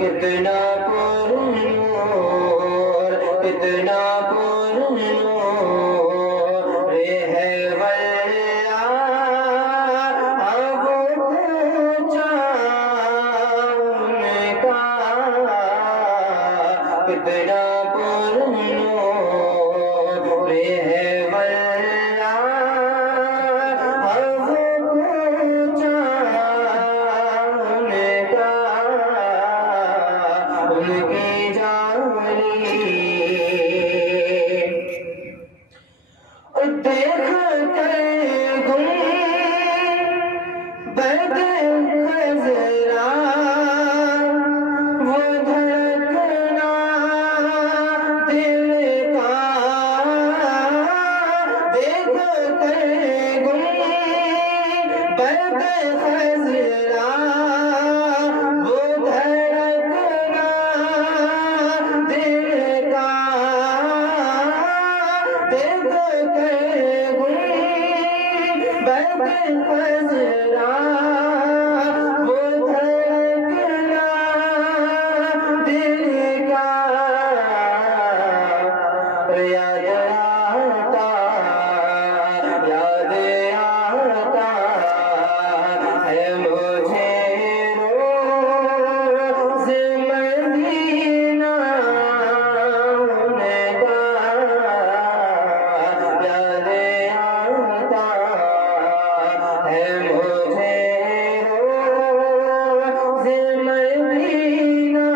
कितना पुरनूर कितना पुरनूर है वल्ला अब पूछा उनका कितना पुरनूर है वल्ला अब पूछा उनकी जानी देख कर गुम बद खजरा वो धड़कना दिल का देख कर गुम बद खजरा खजरा वो धड़कना दिल का याद आता है मुझे रोज़ मदीना उनका याद आता है मुझे रोज़ मदीना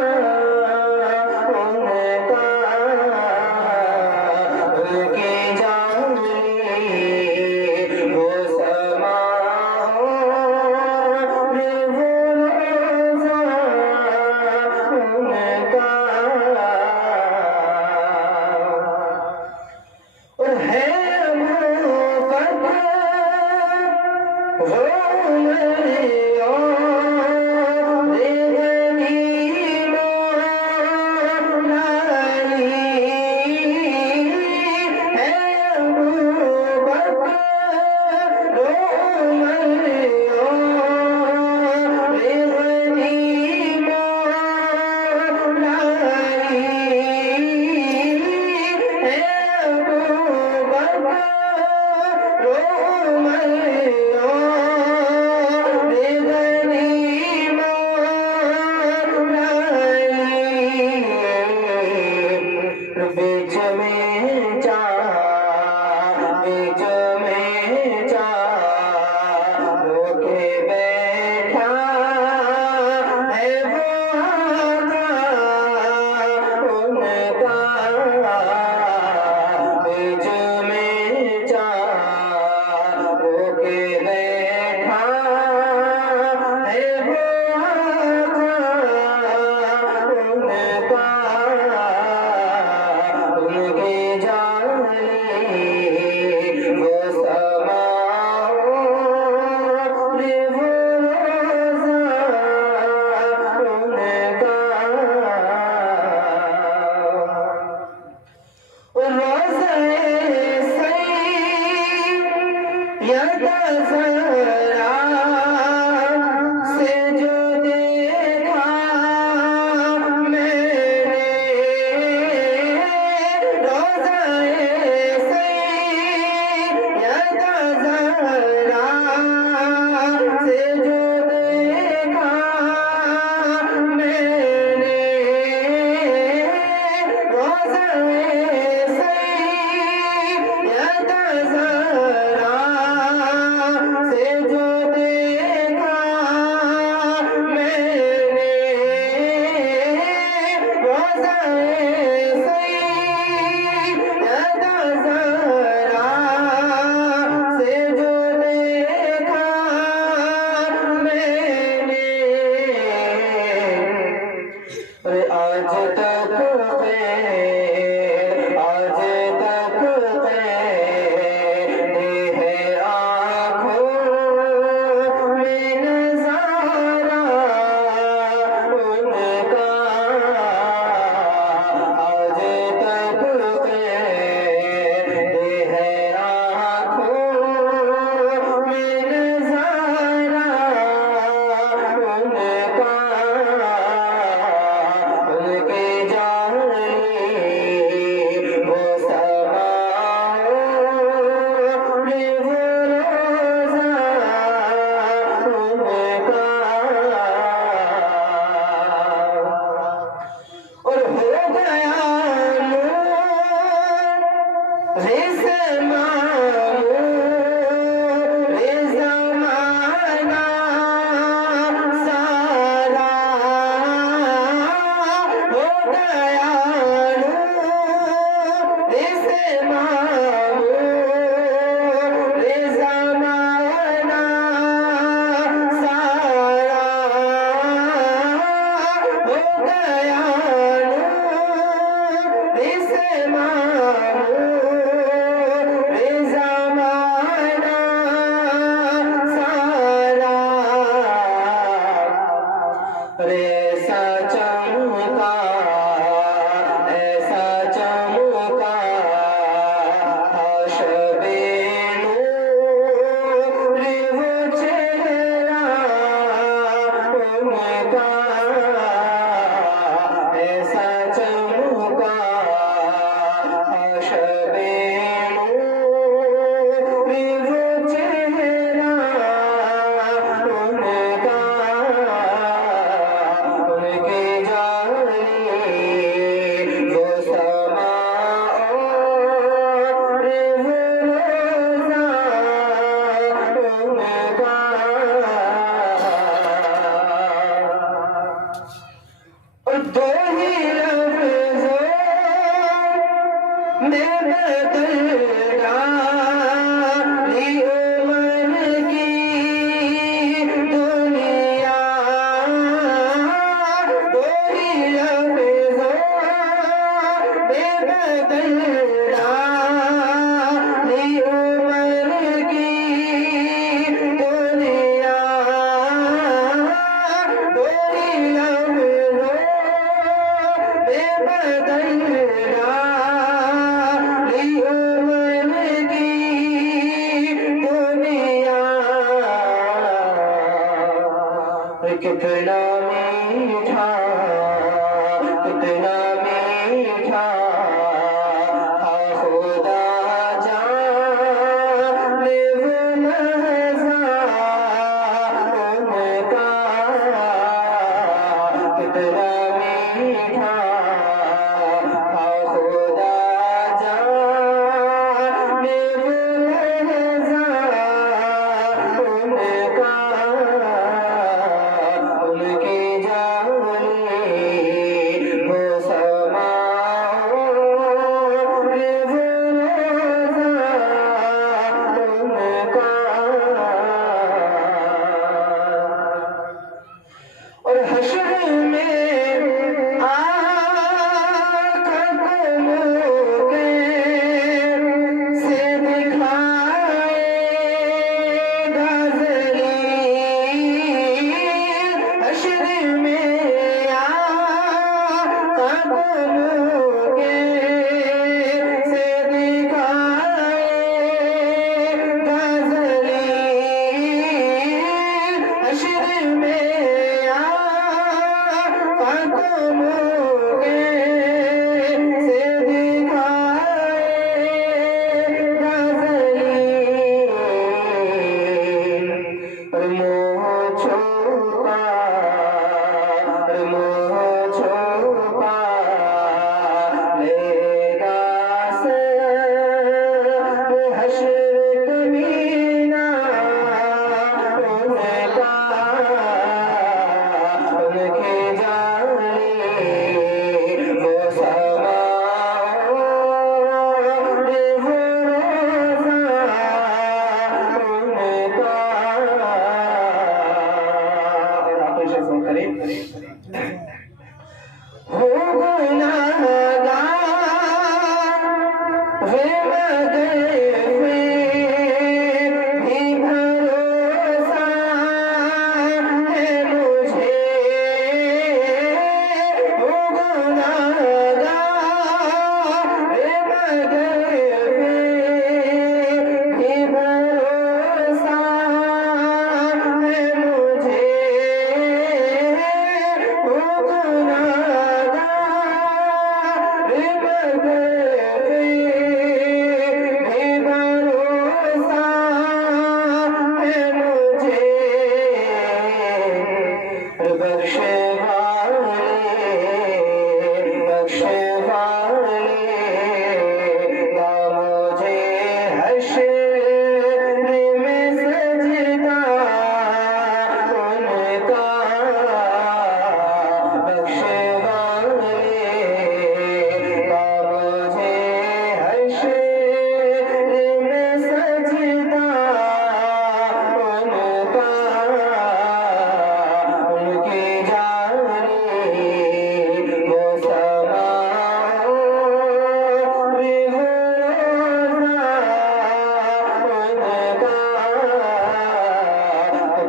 उनका उनकी जानी वो समा में वो रोज़ा उनका और है अबू बकर वो मरियो देवनी मोनाली है अबू बकर वो मरियो देवनी मोनाली है अबू बकर वो मरियो बीच में जा रोके बैठा है वो उनका बीच में जा रोके बैठा है वो उनका ऐसा चमका ऐसा चमका हशबे नूर वो चेहरा उनका ऐसा चमका हशबे नूर वो चेहरा उनका उनकी जानी वो समा और वो रोज़ा उनका दो ही लफ्ज़ों में बदल डाली उमर की दुनिया दो ही लफ्ज़ों में बदल डाली उमर की दुनिया दो ही लफ्ज़ों बेबदल डाली उमर की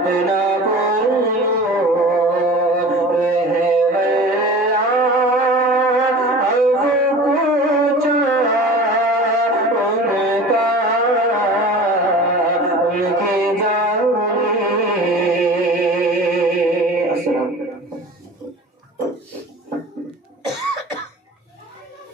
अपना